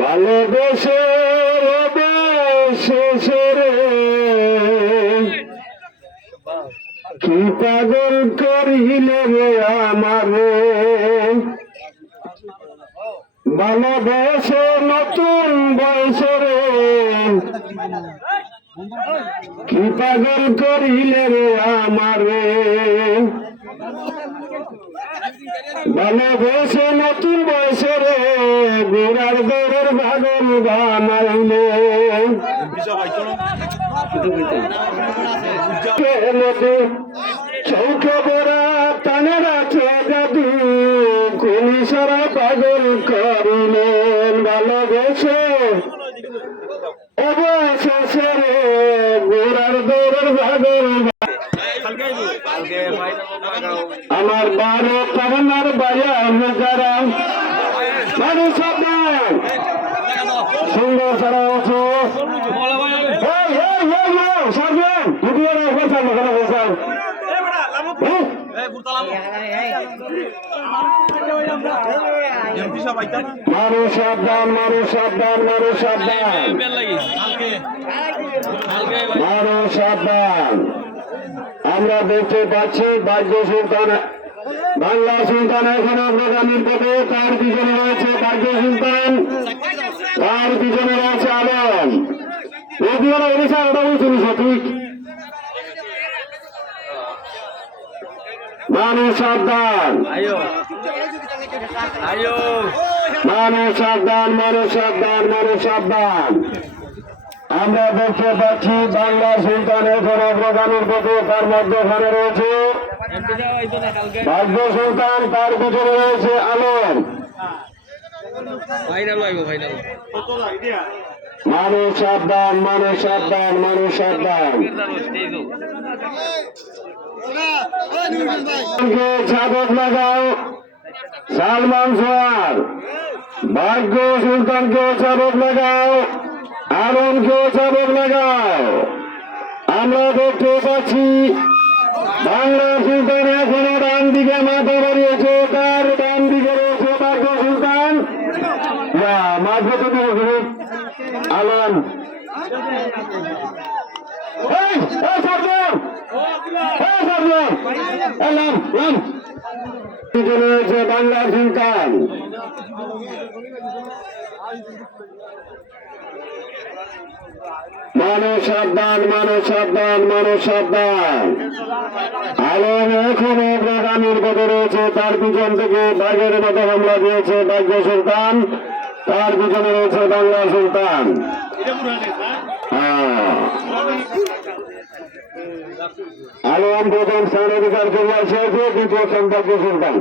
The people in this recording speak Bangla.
ভালোবেসে শেষরে কি পাগল করিলে রে আমারে, ভালোবেসে নতুন বয়সরে কি পাগল করিলে রে আমারে, ভালোবেসে নতুন বয়সরে গোড়ার দৌড়ের পাগল বানাইলে, চৌখে বড়া টানে রাখে জাদু কোনি সারা পাগল করিলেন, ভালোবেসে অবশেষে রে গোড়ার দৌড়ের পাগল। আমার 12 পাবনার বায়া যারা মানুষ সুন্দর সারা আছো মানুষ সাবধান, মানুষ সাবধান, মানুষ সাবধান, মানুষ সাবধান। আমরা দেখতে পাচ্ছি ভাগ্য সুলতান, বাংলা সুলতান এখন অগ্রগামীর পথে, তার পিছনে রয়েছে ভাগ্য সুলতান, তার পিছনে রয়েছে আলম। এদিকে ওড়িশা ওটা বলছিল সঠিক। মানুষ সাবধান, মানুষ সাবধান, মানুষ সাবধান, মানুষ সাবধান। আমরা দেখতে পাচ্ছি বাংলা সুলতান এখন অগ্রগামীর পথে, তার মধ্যখানে রয়েছে ভাগ্য সুলতান, তার পিছনে রয়েছে আলম। মানুষ সাবধান, মানুষ সাবধান, মানুষ সাবধান। ছাদক লাগাও সালমান সোয়ার, ভাগ্য সুলতানকে ছাদক লাগাও, আলমকেও ছাদক লাগাও। আমরা দেখতে পাচ্ছি বাংলা সুলতান এখনো ডান দিকে মাথা বাড়িয়েছে, তার ডান দিকে রয়েছে ভাগ্য সুলতান, মাঝে তুমি আলম। রয়েছে বাংলা সুলতান। মানুষ সাবধান, মানুষ সাবধান, মানুষ সাবধান। আলম এখন অগ্রগামীর পথে রয়েছে, তার পিছন থেকে বাঘের মতো হামলা দিয়েছে ভাগ্য সুলতান, তার পিছনে রয়েছে বাংলা সুলতান। আলম প্রথম স্থান অধিকার করে আসে, দ্বিতীয় স্থান ভাগ্য সুলতান।